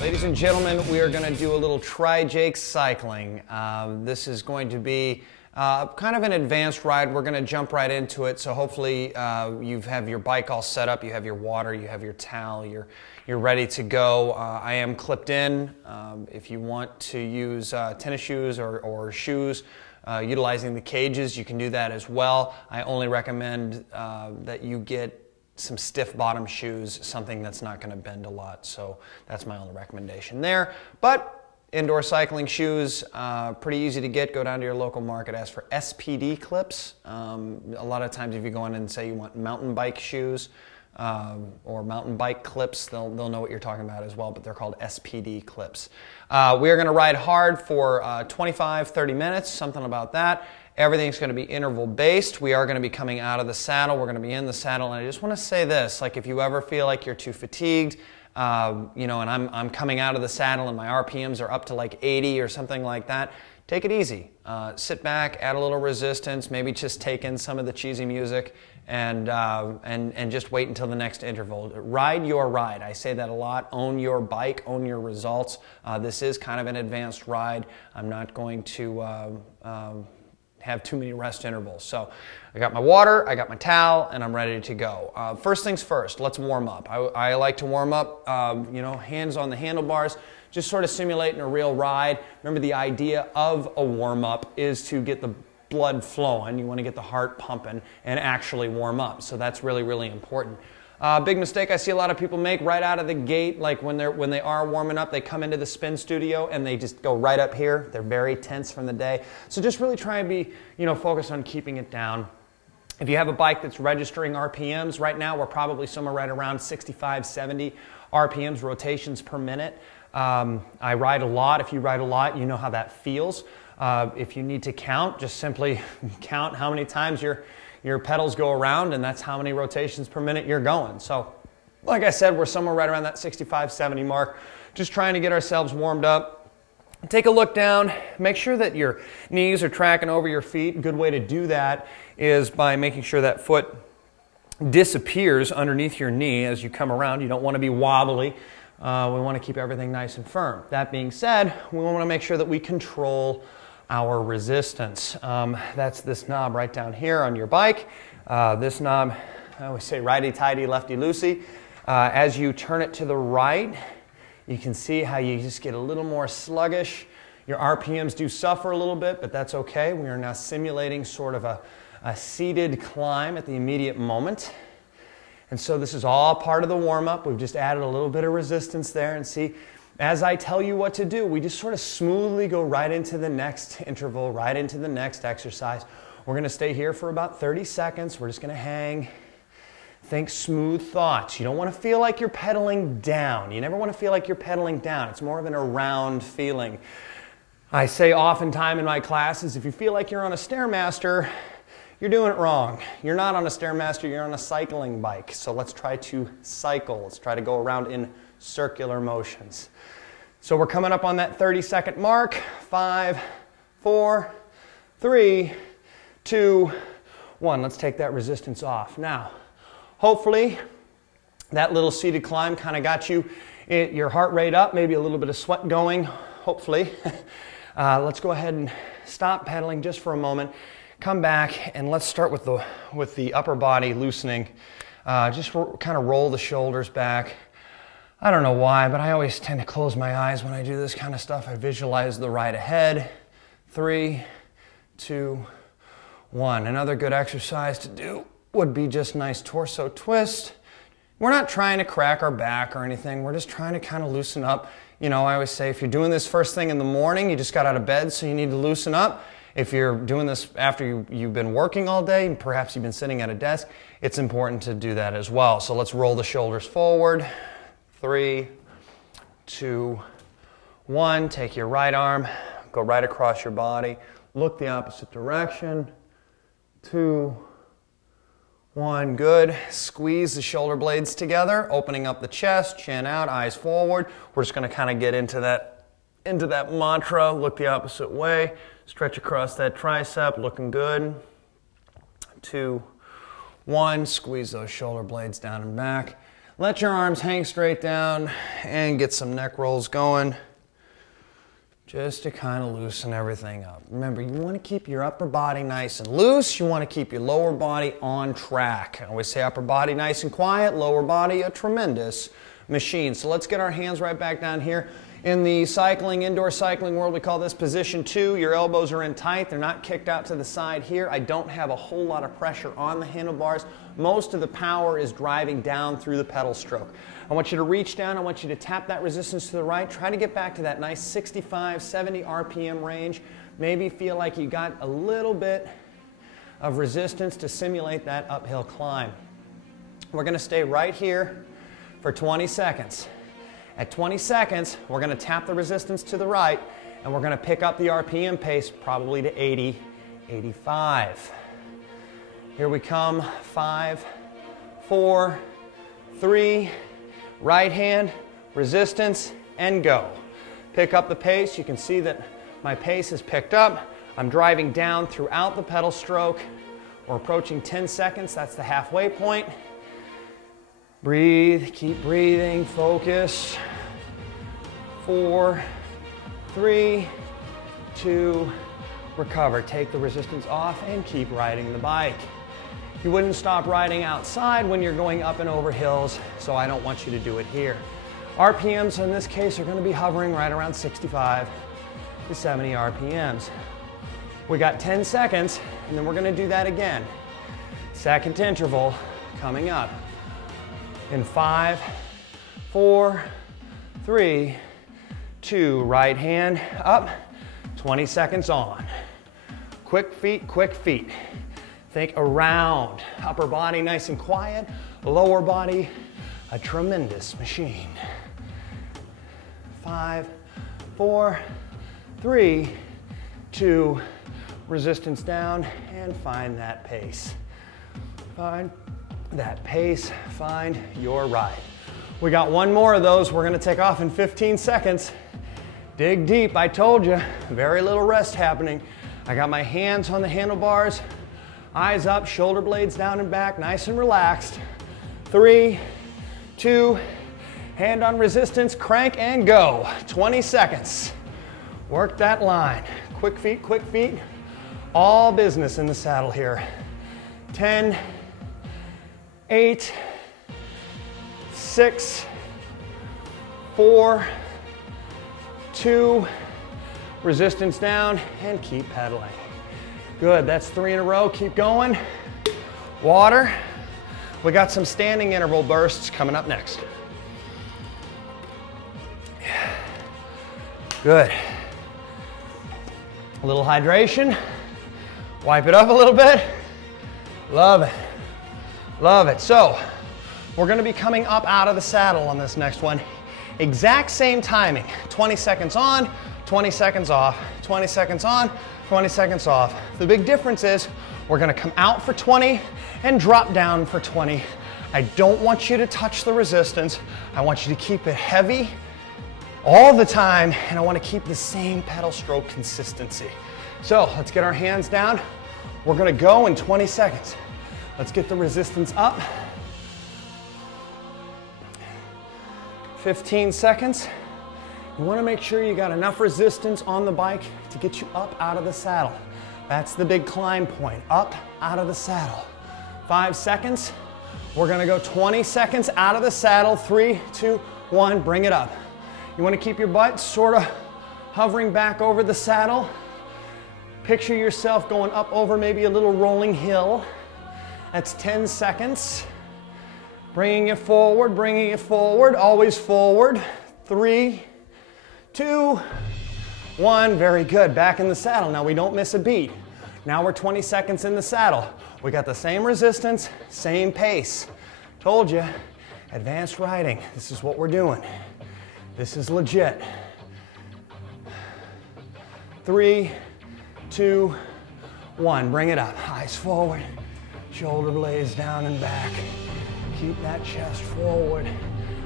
Ladies and gentlemen, we are going to do a little tri-jake cycling. This is going to be kind of an advanced ride. We're going to jump right into it. So hopefully you have your bike all set up, you have your water, you have your towel, you're ready to go. I am clipped in. If you want to use tennis shoes or shoes, utilizing the cages, you can do that as well. I only recommend that you get some stiff bottom shoes, something that's not going to bend a lot. So that's my only recommendation there. But indoor cycling shoes, pretty easy to get. Go down to your local market, ask for SPD clips. A lot of times if you go in and say you want mountain bike shoes or mountain bike clips, they'll know what you're talking about as well, but they're called SPD clips. We are going to ride hard for 25-30 minutes, something about that. Everything's going to be interval based. We are going to be coming out of the saddle. We're going to be in the saddle. And I just want to say this, like if you ever feel like you're too fatigued, and I'm coming out of the saddle and my RPMs are up to like 80 or something like that, take it easy. Sit back, add a little resistance, maybe just take in some of the cheesy music and just wait until the next interval. Ride your ride. I say that a lot. Own your bike, own your results. This is kind of an advanced ride. I'm not going to have too many rest intervals. So I got my water, I got my towel, and I'm ready to go. First things first, let's warm up. I like to warm up, hands on the handlebars, just sort of simulating a real ride. Remember, the idea of a warm-up is to get the blood flowing. You want to get the heart pumping and actually warm up. So that's really, really important. Big mistake I see a lot of people make right out of the gate, like when they are warming up, they come into the spin studio and they just go right up here. They're very tense from the day. So just really try and be, focused on keeping it down. If you have a bike that's registering RPMs, right now we're probably somewhere right around 65, 70 RPMs, rotations per minute. I ride a lot. If you ride a lot, you know how that feels. If you need to count, just simply count how many times your pedals go around, and that's how many rotations per minute you're going. So, like I said, we're somewhere right around that 65, 70 mark, just trying to get ourselves warmed up. Take a look down, make sure that your knees are tracking over your feet. A good way to do that is by making sure that foot disappears underneath your knee as you come around. You don't want to be wobbly. We want to keep everything nice and firm. That being said, we want to make sure that we control our resistance. That's this knob right down here on your bike. This knob, I always say righty-tighty, lefty-loosey. As you turn it to the right, you can see how you just get a little more sluggish. Your RPMs do suffer a little bit, but that's okay. We are now simulating sort of a seated climb at the immediate moment. And so this is all part of the warm-up. We've just added a little bit of resistance there, and see, as I tell you what to do, we just sort of smoothly go right into the next interval, right into the next exercise. We're going to stay here for about 30 seconds. We're just going to hang. Think smooth thoughts. You don't want to feel like you're pedaling down. You never want to feel like you're pedaling down. It's more of an around feeling. I say oftentimes in my classes, if you feel like you're on a Stairmaster, you're doing it wrong. You're not on a Stairmaster, you're on a cycling bike. So let's try to cycle. Let's try to go around in circular motions. So we're coming up on that 30-second mark. 5, 4, 3, 2, 1. Let's take that resistance off. Now, hopefully, that little seated climb kind of got your heart rate up, maybe a little bit of sweat going, hopefully. Let's go ahead and stop pedaling just for a moment. Come back, and let's start with the upper body loosening. Just kind of roll the shoulders back. I don't know why, but I always tend to close my eyes when I do this kind of stuff. I visualize the ride ahead. 3, 2, 1. Another good exercise to do would be just nice torso twist. We're not trying to crack our back or anything. We're just trying to kind of loosen up. I always say if you're doing this first thing in the morning, you just got out of bed, so you need to loosen up. If you're doing this after you've been working all day, and perhaps you've been sitting at a desk, it's important to do that as well. So let's roll the shoulders forward. 3, 2, 1. Take your right arm, go right across your body. Look the opposite direction. 2, 1. Good. Squeeze the shoulder blades together, opening up the chest, chin out, eyes forward. We're just going to kind of get into that mantra. Look the opposite way. Stretch across that tricep. Looking good. 2, 1. Squeeze those shoulder blades down and back. Let your arms hang straight down and get some neck rolls going, just to kind of loosen everything up. Remember, you want to keep your upper body nice and loose. You want to keep your lower body on track. I always say upper body nice and quiet, lower body a tremendous machine. So let's get our hands right back down here. In the cycling, indoor cycling world, we call this position 2. Your elbows are in tight. They're not kicked out to the side here. I don't have a whole lot of pressure on the handlebars. Most of the power is driving down through the pedal stroke. I want you to reach down. I want you to tap that resistance to the right. Try to get back to that nice 65, 70 RPM range. Maybe feel like you got a little bit of resistance to simulate that uphill climb. We're going to stay right here for 20 seconds. At 20 seconds, we're going to tap the resistance to the right, and we're going to pick up the RPM pace probably to 80, 85. Here we come. 5, 4, 3, right hand, resistance, and go. Pick up the pace. You can see that my pace is picked up. I'm driving down throughout the pedal stroke. We're approaching 10 seconds. That's the halfway point. Breathe, keep breathing, focus. 4, 3, 2, recover. Take the resistance off and keep riding the bike. You wouldn't stop riding outside when you're going up and over hills, so I don't want you to do it here. RPMs in this case are going to be hovering right around 65 to 70 RPMs. We got 10 seconds, and then we're going to do that again. Second interval coming up. In 5, 4, 3, 2, right hand up, 20 seconds on. Quick feet, quick feet. Think around, upper body nice and quiet, lower body a tremendous machine. 5, 4, 3, 2, resistance down, and find that pace. Find that pace, find your ride. We got one more of those. We're gonna take off in 15 seconds. Dig deep, I told you, very little rest happening. I got my hands on the handlebars, eyes up, shoulder blades down and back, nice and relaxed. 3, 2, hand on resistance, crank and go. 20 seconds. Work that line. Quick feet, all business in the saddle here. 10, 8, 6, 4, 2, resistance down, and keep pedaling. Good, that's 3 in a row, keep going. Water. We got some standing interval bursts coming up next. Good. A little hydration. Wipe it up a little bit. Love it. Love it. So, we're going to be coming up out of the saddle on this next one. Exact same timing. 20 seconds on, 20 seconds off, 20 seconds on, 20 seconds off. The big difference is we're going to come out for 20 and drop down for 20. I don't want you to touch the resistance. I want you to keep it heavy all the time, and I want to keep the same pedal stroke consistency. So let's get our hands down. We're going to go in 20 seconds. Let's get the resistance up. 15 seconds. You want to make sure you got enough resistance on the bike to get you up out of the saddle. That's the big climb point, up out of the saddle. 5 seconds. We're going to go 20 seconds out of the saddle. 3, 2, 1, bring it up. You want to keep your butt sort of hovering back over the saddle. Picture yourself going up over maybe a little rolling hill. That's 10 seconds. Bringing it forward, always forward. 3, 2, 1, very good. Back in the saddle. Now we don't miss a beat. Now we're 20 seconds in the saddle. We got the same resistance, same pace. Told you, advanced riding. This is what we're doing. This is legit. 3, 2, 1, bring it up. Eyes forward, shoulder blades down and back. Keep that chest forward,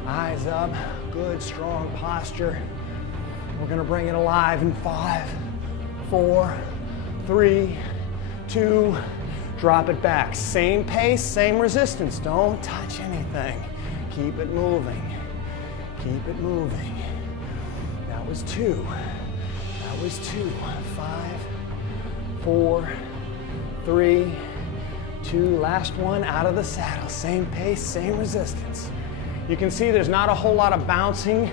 eyes up, good strong posture. We're gonna bring it alive in 5, 4, 3, 2, drop it back. Same pace, same resistance. Don't touch anything. Keep it moving. Keep it moving. That was 2. That was 2. 5, 4, 3, 2. Last one, out of the saddle. Same pace, same resistance. You can see there's not a whole lot of bouncing.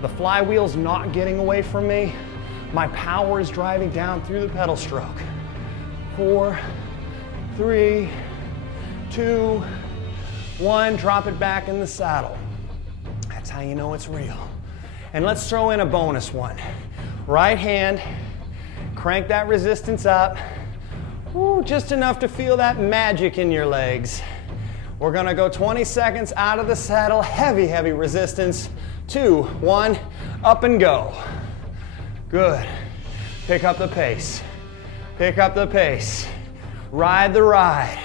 The flywheel's not getting away from me. My power is driving down through the pedal stroke. 4, 3, 2, 1. Drop it back in the saddle. That's how you know it's real. And let's throw in a bonus one. Right hand, crank that resistance up. Ooh, just enough to feel that magic in your legs. We're gonna go 20 seconds out of the saddle, heavy, heavy resistance. 2, 1, up and go. Good. Pick up the pace. Pick up the pace. Ride the ride.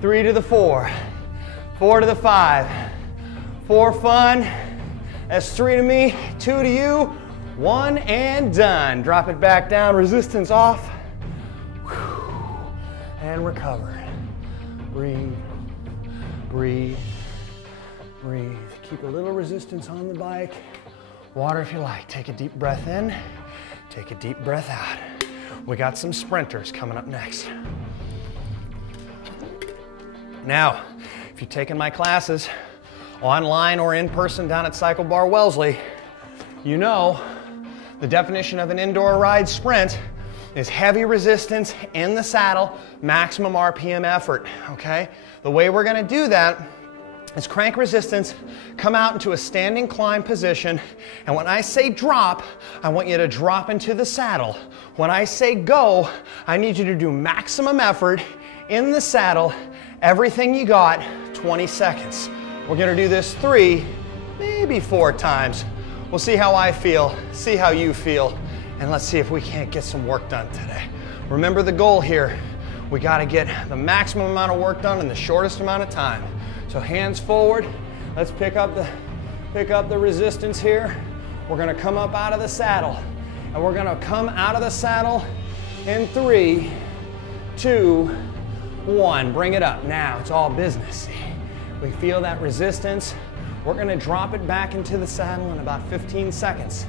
3 to the 4. 4 to the 5. 4 fun. That's 3 to me, 2 to you. 1 and done. Drop it back down, resistance off. And recover. Breathe, breathe, breathe. Keep a little resistance on the bike. Water if you like. Take a deep breath in, take a deep breath out. We got some sprinters coming up next. Now, if you've taken my classes online or in person down at Cycle Bar Wellesley, you know the definition of an indoor ride sprint is heavy resistance in the saddle, maximum RPM effort, okay? The way we're gonna do that is crank resistance, come out into a standing climb position, and when I say drop, I want you to drop into the saddle. When I say go, I need you to do maximum effort in the saddle, everything you got, 20 seconds. We're gonna do this 3, maybe 4 times. We'll see how I feel, see how you feel, and let's see if we can't get some work done today. Remember the goal here. We gotta get the maximum amount of work done in the shortest amount of time. So hands forward, let's pick up the resistance here. We're gonna come up out of the saddle, and we're gonna come out of the saddle in 3, 2, 1. Bring it up. Now it's all business. We feel that resistance. We're gonna drop it back into the saddle in about 15 seconds.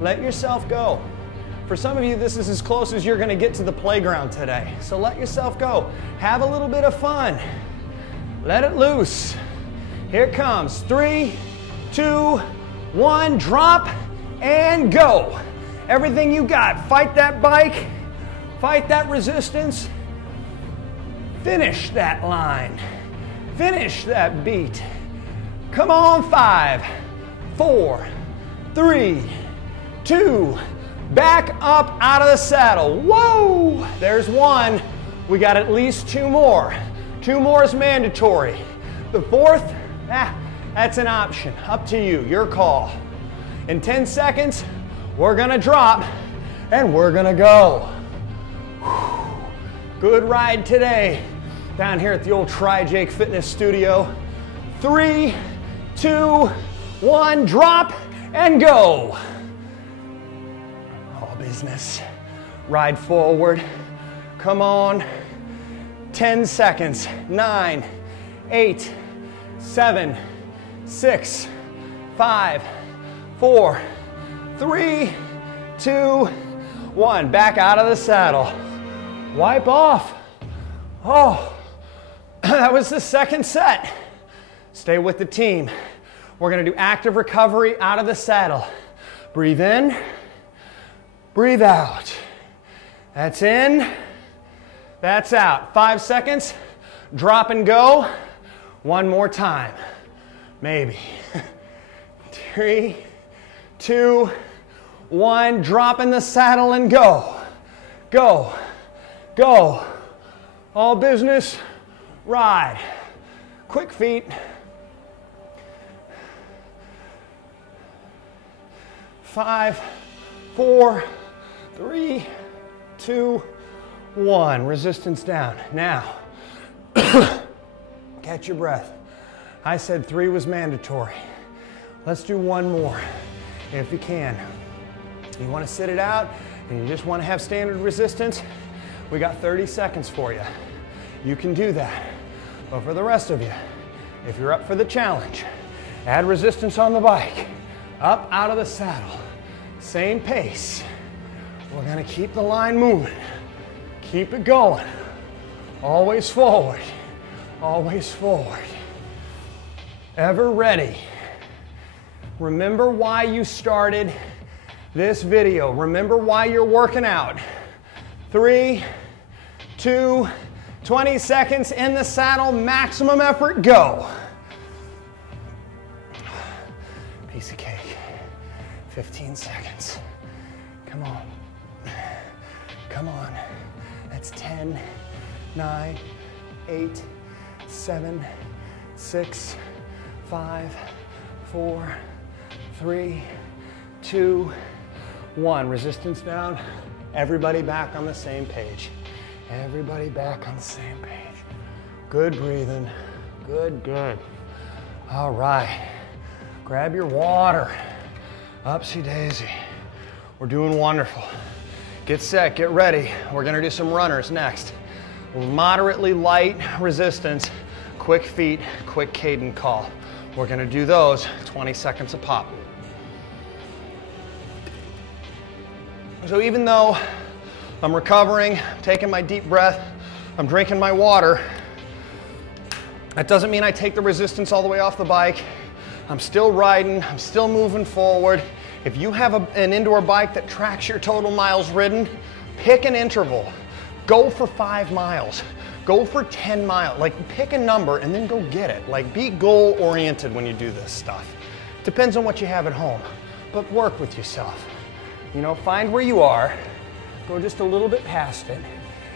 Let yourself go. For some of you, this is as close as you're gonna get to the playground today. So let yourself go. Have a little bit of fun. Let it loose. Here it comes. 3, 2, 1. Drop and go. Everything you got. Fight that bike. Fight that resistance. Finish that line. Finish that beat. Come on, 5, 4, 3, 2, back up out of the saddle. Whoa, there's 1. We got at least 2 more. 2 more is mandatory. The 4th, that's an option. Up to you, your call. In 10 seconds, we're gonna drop and we're gonna go. Good ride today down here at the old Tri-Jake Fitness Studio. 3, 2, 1, drop and go. All business. Ride forward. Come on. 10 seconds. 9, 8, 7, 6, 5, 4, 3, 2, 1. Back out of the saddle. Wipe off. Oh, that was the 2nd set. Stay with the team. We're gonna do active recovery out of the saddle. Breathe in, breathe out. That's in, that's out. 5 seconds, drop and go. 1 more time, maybe. 3, 2, 1, drop in the saddle and go. Go, go. All business, ride. Quick feet. 5, 4, 3, 2, 1. Resistance down. Now, catch your breath. I said 3 was mandatory. Let's do 1 more, if you can. You want to sit it out, and you just want to have standard resistance, we got 30 seconds for you. You can do that. But for the rest of you, If you're up for the challenge, add resistance on the bike. Up, out of the saddle. Same pace. We're gonna keep the line moving. Keep it going. Always forward. Always forward. Ever ready. Remember why you started this video. Remember why you're working out. 3, 2, 20 seconds in the saddle, maximum effort, go. Piece of cake. 15 seconds. Come on. Come on. That's 10, 9, 8, 7, 6, 5, 4, 3, 2, 1. Resistance down. Everybody back on the same page. Everybody back on the same page. Good breathing. Good, good. All right. Grab your water. Upsy daisy. We're doing wonderful. Get set, get ready. We're gonna do some runners next. Moderately light resistance, quick feet, quick cadence call. We're gonna do those 20 seconds a pop. So even though I'm recovering, taking my deep breath, I'm drinking my water, that doesn't mean I take the resistance all the way off the bike. I'm still riding, I'm still moving forward. If you have an indoor bike that tracks your total miles ridden, pick an interval. Go for 5 miles, go for 10 miles. Like pick a number and then go get it. Like be goal oriented when you do this stuff. Depends on what you have at home, but work with yourself. You know, find where you are, go just a little bit past it,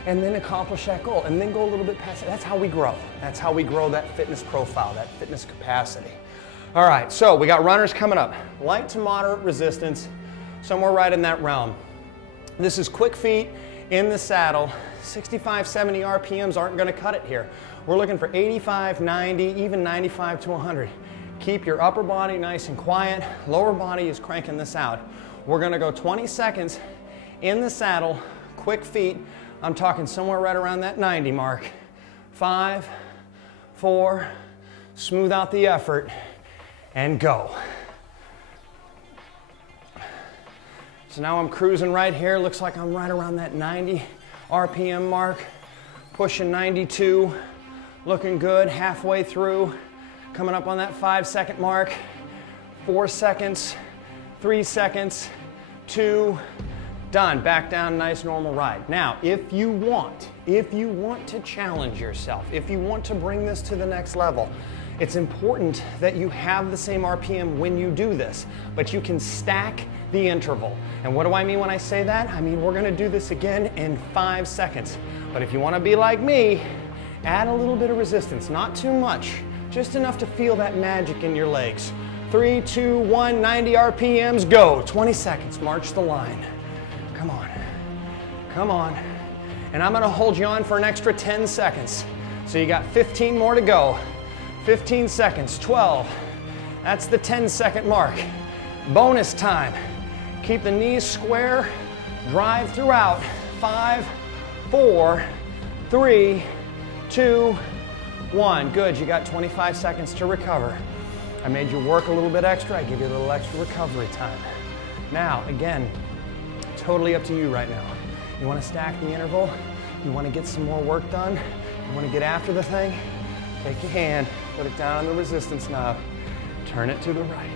and then accomplish that goal, and then go a little bit past it. That's how we grow. That's how we grow that fitness profile, that fitness capacity. All right, so we got runners coming up. Light to moderate resistance, somewhere right in that realm. This is quick feet in the saddle. 65, 70 RPMs aren't gonna cut it here. We're looking for 85, 90, even 95 to 100. Keep your upper body nice and quiet. Lower body is cranking this out. We're gonna go 20 seconds in the saddle, quick feet. I'm talking somewhere right around that 90 mark. 5, 4, smooth out the effort, and go. So now I'm cruising right here. Looks like I'm right around that 90 RPM mark, pushing 92, looking good, halfway through, coming up on that 5-second mark, 4 seconds, 3 seconds, 2, done. Back down, nice normal ride. Now, if you want to challenge yourself, if you want to bring this to the next level, it's important that you have the same RPM when you do this, but you can stack the interval. And what do I mean when I say that? I mean, we're gonna do this again in 5 seconds. But if you wanna be like me, add a little bit of resistance, not too much, just enough to feel that magic in your legs. 3, 2, 1, 90 RPMs, go. 20 seconds, march the line. Come on, come on. And I'm gonna hold you on for an extra 10 seconds. So you got 15 more to go. 15 seconds, 12. That's the 10-second mark. Bonus time. Keep the knees square, drive throughout. 5, 4, 3, 2, 1. Good, you got 25 seconds to recover. I made you work a little bit extra, I give you a little extra recovery time. Now, again, totally up to you right now. You wanna stack the interval? You wanna get some more work done? You wanna get after the thing? Take your hand, put it down on the resistance knob, turn it to the right.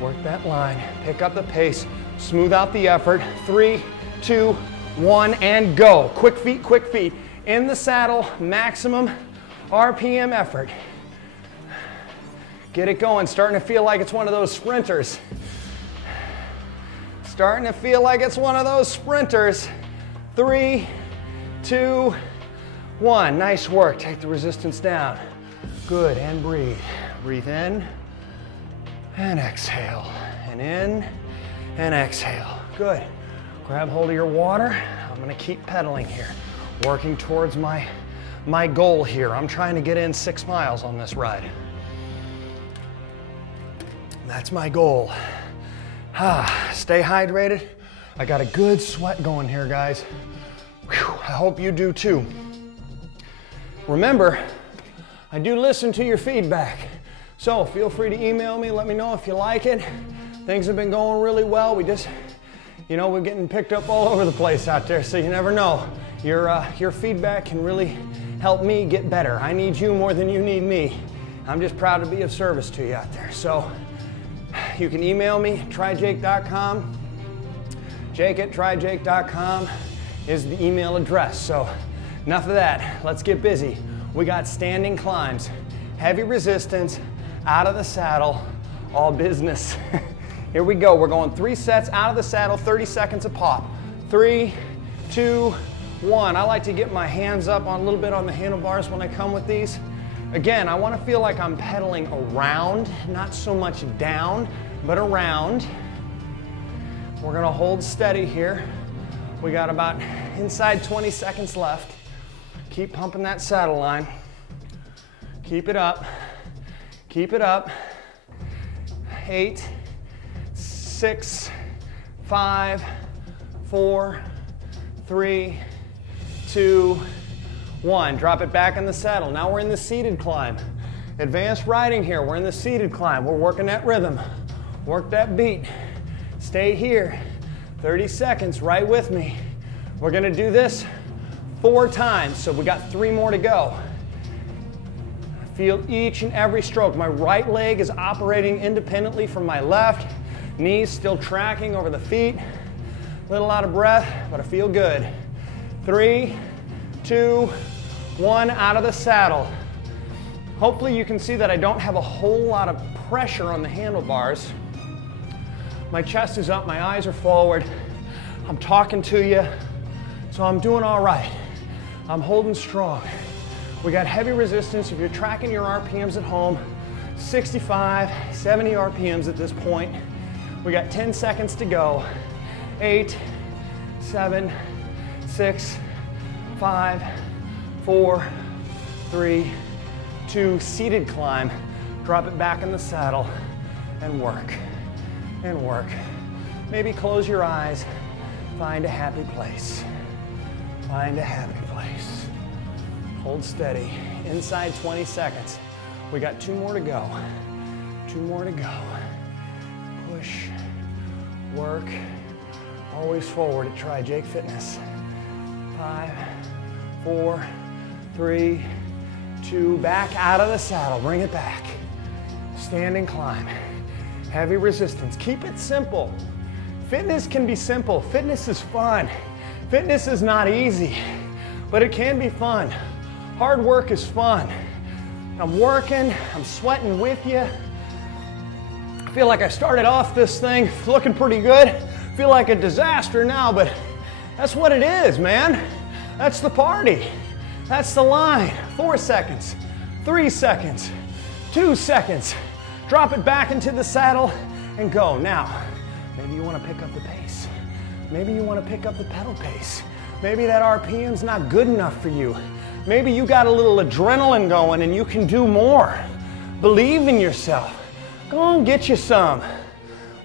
Work that line, pick up the pace, smooth out the effort. 3, 2, 1, and go. Quick feet. In the saddle, maximum RPM effort. Get it going, starting to feel like it's one of those sprinters. Starting to feel like it's one of those sprinters. 3, 2, 1. Nice work, take the resistance down. Good, and breathe. Breathe in and exhale, and in and exhale. Good. Grab hold of your water. I'm gonna keep pedaling here, working towards my goal here. I'm trying to get in 6 miles on this ride. That's my goal. Stay hydrated. I got a good sweat going here, guys. Whew, I hope you do too. Remember, I do listen to your feedback. So feel free to email me, let me know if you like it. Things have been going really well. We just, you know, we're getting picked up all over the place out there, so you never know. Your feedback can really help me get better. I need you more than you need me. I'm just proud to be of service to you out there. So you can email me, tryjake.com. Jake@tryjake.com is the email address. So enough of that, let's get busy. We got standing climbs, heavy resistance, out of the saddle, all business. Here we go, we're going 3 sets out of the saddle, 30 seconds a pop. 3, 2, 1. I like to get my hands up on a little bit on the handlebars when I come with these. Again, I want to feel like I'm pedaling around, not so much down, but around. We're gonna hold steady here. We got about inside 20 seconds left. Keep pumping that saddle line. Keep it up. Keep it up. 8, 6, 5, 4, 3, 2, 1. Drop it back in the saddle. Now we're in the seated climb. Advanced riding here. We're in the seated climb. We're working that rhythm. Work that beat. Stay here. 30 seconds, right with me. We're gonna do this 4 times, so we got 3 more to go. Feel each and every stroke. My right leg is operating independently from my left. Knees still tracking over the feet. Little out of breath, but I feel good. 3, 2, 1, out of the saddle. Hopefully you can see that I don't have a whole lot of pressure on the handlebars. My chest is up, my eyes are forward. I'm talking to you, so I'm doing all right. I'm holding strong. We got heavy resistance. If you're tracking your RPMs at home, 65, 70 RPMs at this point. We got 10 seconds to go. 8, 7, 6, 5, 4, 3, 2, seated climb. Drop it back in the saddle and work, and work. Maybe close your eyes, find a happy place. Find a happy place. Hold steady, inside 20 seconds. We got 2 more to go. 2 more to go. Push, work, always forward at Try Jake Fitness. 5, 4, 3, 2, back out of the saddle, bring it back. Standing climb, heavy resistance. Keep it simple. Fitness can be simple. Fitness is fun. Fitness is not easy, but it can be fun. Hard work is fun. I'm working, I'm sweating with you. I feel like I started off this thing looking pretty good. Feel like a disaster now, but that's what it is, man. That's the party. That's the line. 4 seconds, 3 seconds, 2 seconds. Drop it back into the saddle and go. Now, maybe you want to pick up the pace. Maybe you want to pick up the pedal pace. Maybe that RPM's not good enough for you. Maybe you got a little adrenaline going and you can do more. Believe in yourself. Go on, get you some.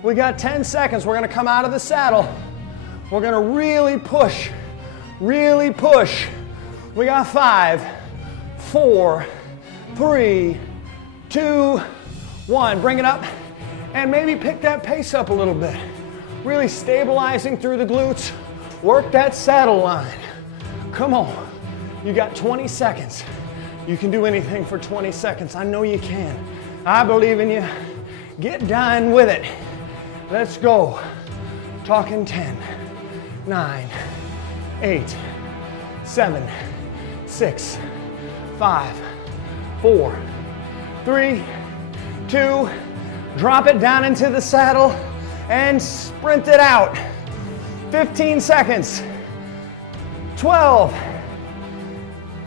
We got 10 seconds. We're going to come out of the saddle. We're going to really push, really push. We got 5, 4, 3, 2, 1. Bring it up and maybe pick that pace up a little bit. Really stabilizing through the glutes. Work that saddle line. Come on. You got 20 seconds. You can do anything for 20 seconds. I know you can. I believe in you. Get done with it. Let's go. Talking 10, 9, 8, 7, 6, 5, 4, 3, 2, drop it down into the saddle and sprint it out. 15 seconds. 12,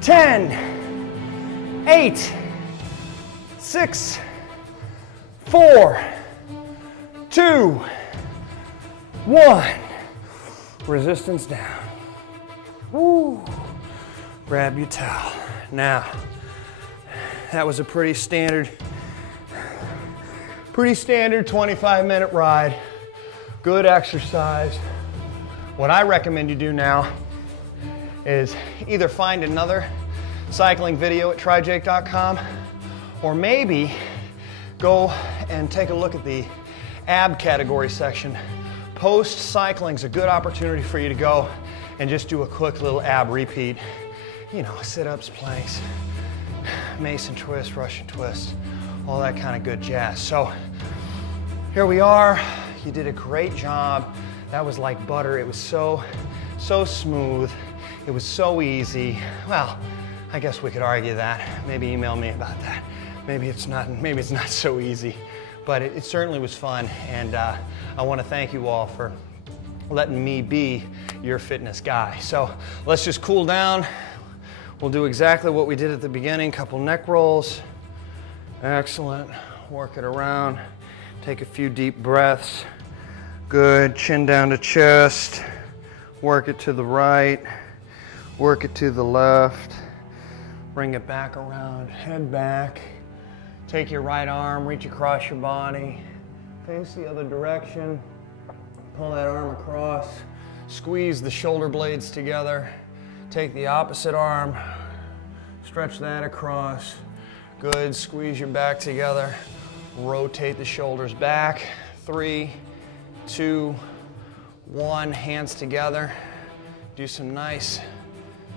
10, 8, 6, 4, 2, 1. Resistance down. Woo. Grab your towel. Now, that was a pretty standard 25-minute ride. Good exercise. What I recommend you do now is either find another cycling video at tryjake.com, or maybe go and take a look at the ab category section. Post cycling is a good opportunity for you to go and just do a quick little ab repeat. You know, sit-ups, planks, Mason twist, Russian twist, all that kind of good jazz. So here we are. You did a great job. That was like butter. It was so smooth. It was so easy. Well, I guess we could argue that. Maybe email me about that. Maybe it's not so easy, but it certainly was fun. And I want to thank you all for letting me be your fitness guy. So let's just cool down. We'll do exactly what we did at the beginning. Couple neck rolls. Excellent. Work it around. Take a few deep breaths. Good. Chin down to chest. Work it to the right. Work it to the left. Bring it back around. Head back. Take your right arm, reach across your body. Face the other direction. Pull that arm across. Squeeze the shoulder blades together. Take the opposite arm. Stretch that across. Good. Squeeze your back together. Rotate the shoulders back. 3, 2, 1. Hands together. Do some nice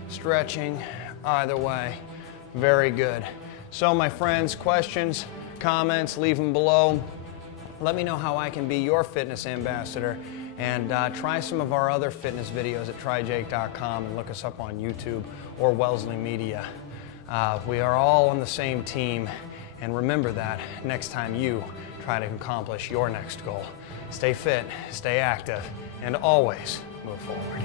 stretching either way. Very good. So my friends, questions, comments, leave them below. Let me know how I can be your fitness ambassador, and try some of our other fitness videos at tryjake.com and look us up on YouTube or Wellesley Media. We are all on the same team, and remember that next time you try to accomplish your next goal. Stay fit, stay active, and always move forward.